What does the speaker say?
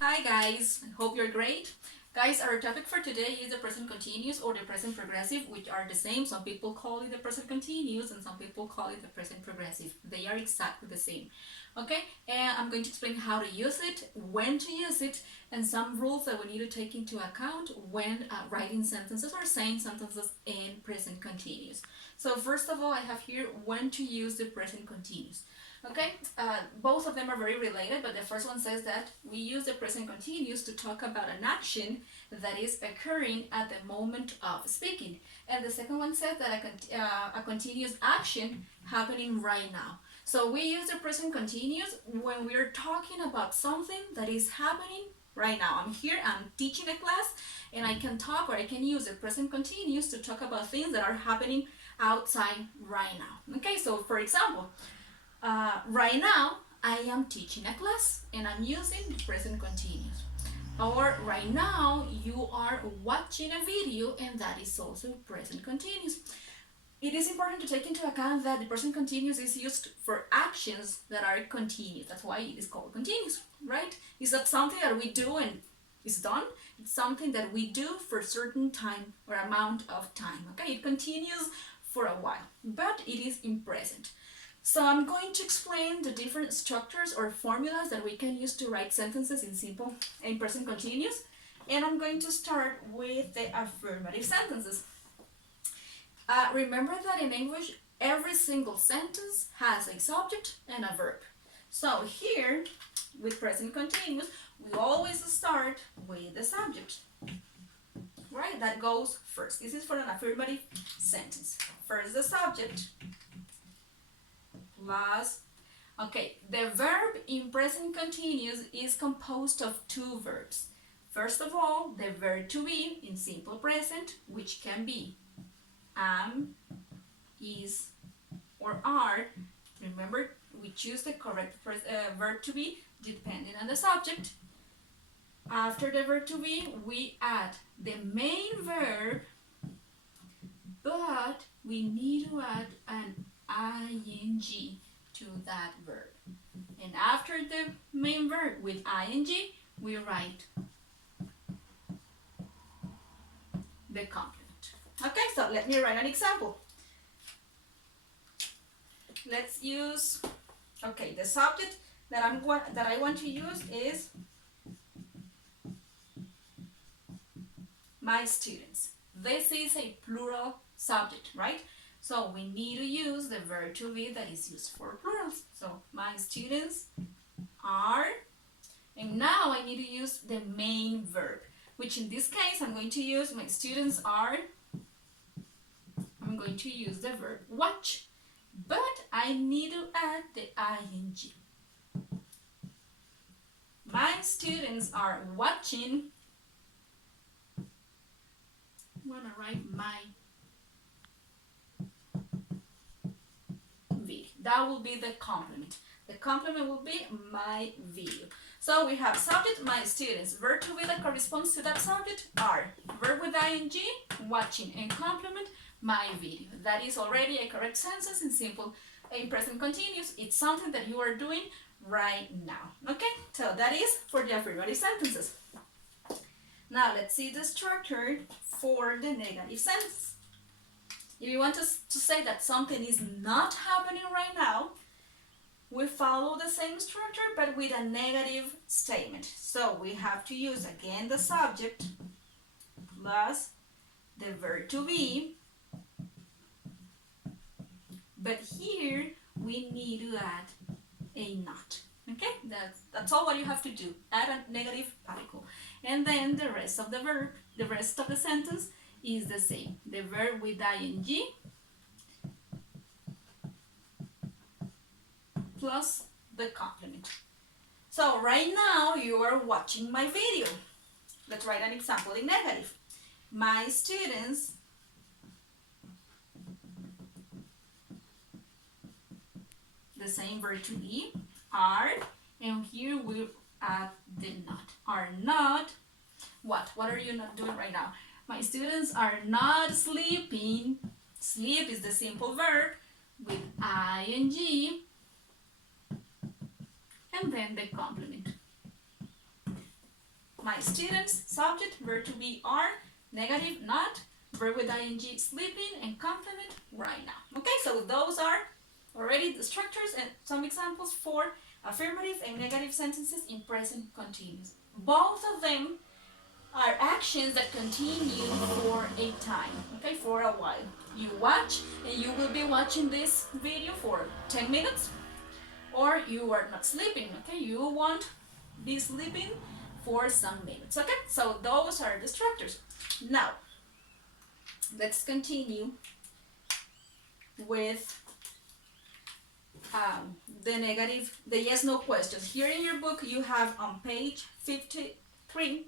Hi guys, I hope you're great. Guys, our topic for today is the present continuous or the present progressive, which are the same. Some people call it the present continuous and some people call it the present progressive. They are exactly the same. Okay, and I'm going to explain how to use it, when to use it, and some rules that we need to take into account when writing sentences or saying sentences in present continuous. So first of all, I have here when to use the present continuous. Okay, both of them are very related, but the first one says that we use the present continuous to talk about an action that is occurring at the moment of speaking. And the second one says that a continuous action happening right now. So we use the present continuous when we're talking about something that is happening right now. I'm here, I'm teaching a class, and I can talk or I can use the present continuous to talk about things that are happening outside right now. Okay, so for example, right now, I am teaching a class and I'm using the present continuous. Or right now, you are watching a video and that is also present continuous. It is important to take into account that the present continuous is used for actions that are continuous. That's why it is called continuous, right? It's not something that we do and it's done. It's something that we do for a certain time or amount of time. Okay, it continues for a while, but it is in present. So I'm going to explain the different structures or formulas that we can use to write sentences in simple and present continuous. And I'm going to start with the affirmative sentences. Remember that in English, every single sentence has a subject and a verb. So here, with present continuous, we always start with the subject. Right? That goes first. This is for an affirmative sentence. First the subject plus, okay, the verb in present continuous is composed of two verbs. First of all, the verb to be in simple present, which can be am, is, or are. Remember, we choose the correct verb to be depending on the subject. After the verb to be, we add the main verb, but we need to add an ing to that verb. And after the main verb with ing, we write the complement. Okay, so let me write an example. Let's use, okay, the subject that I want to use is my students. This is a plural subject, right? So we need to use the verb to be that is used for plurals. So my students are, and now I need to use the main verb, which in this case I'm going to use my students are, I'm going to use the verb watch, but I need to add the ing. My students are watching, I'm gonna write my video. That will be the complement. The complement will be my video. So we have subject, my students. Verb to be that corresponds to that subject are verb with ing, watching, and complement, my video. That is already a correct sentence in simple, in present continuous. It's something that you are doing right now. Okay, so that is for the affirmative sentences. Now let's see the structure for the negative sentence. If you want to say that something is not happening right now, we follow the same structure but with a negative statement. So we have to use again the subject plus the verb to be, but here we need to add a not. Okay, that's all what you have to do. Add a negative particle. And then the rest of the verb, the rest of the sentence is the same. The verb with ing plus the complement. So right now you are watching my video. Let's write an example in negative. My students the same verb to be are, and here we add the not. Are not what? What are you not doing right now? My students are not sleeping. Sleep is the simple verb with ing and then the complement. my students, subject, verb to be are, negative, not, verb with ing, sleeping, and complement, right now. Okay, so those are already the structures and some examples for affirmative and negative sentences in present continuous. Both of them are actions that continue for a time, okay, for a while. You watch, and you will be watching this video for 10 minutes, or you are not sleeping, okay, you won't be sleeping for some minutes, okay. So those are the structures. Now let's continue with the yes no questions. Here in your book you have on page 53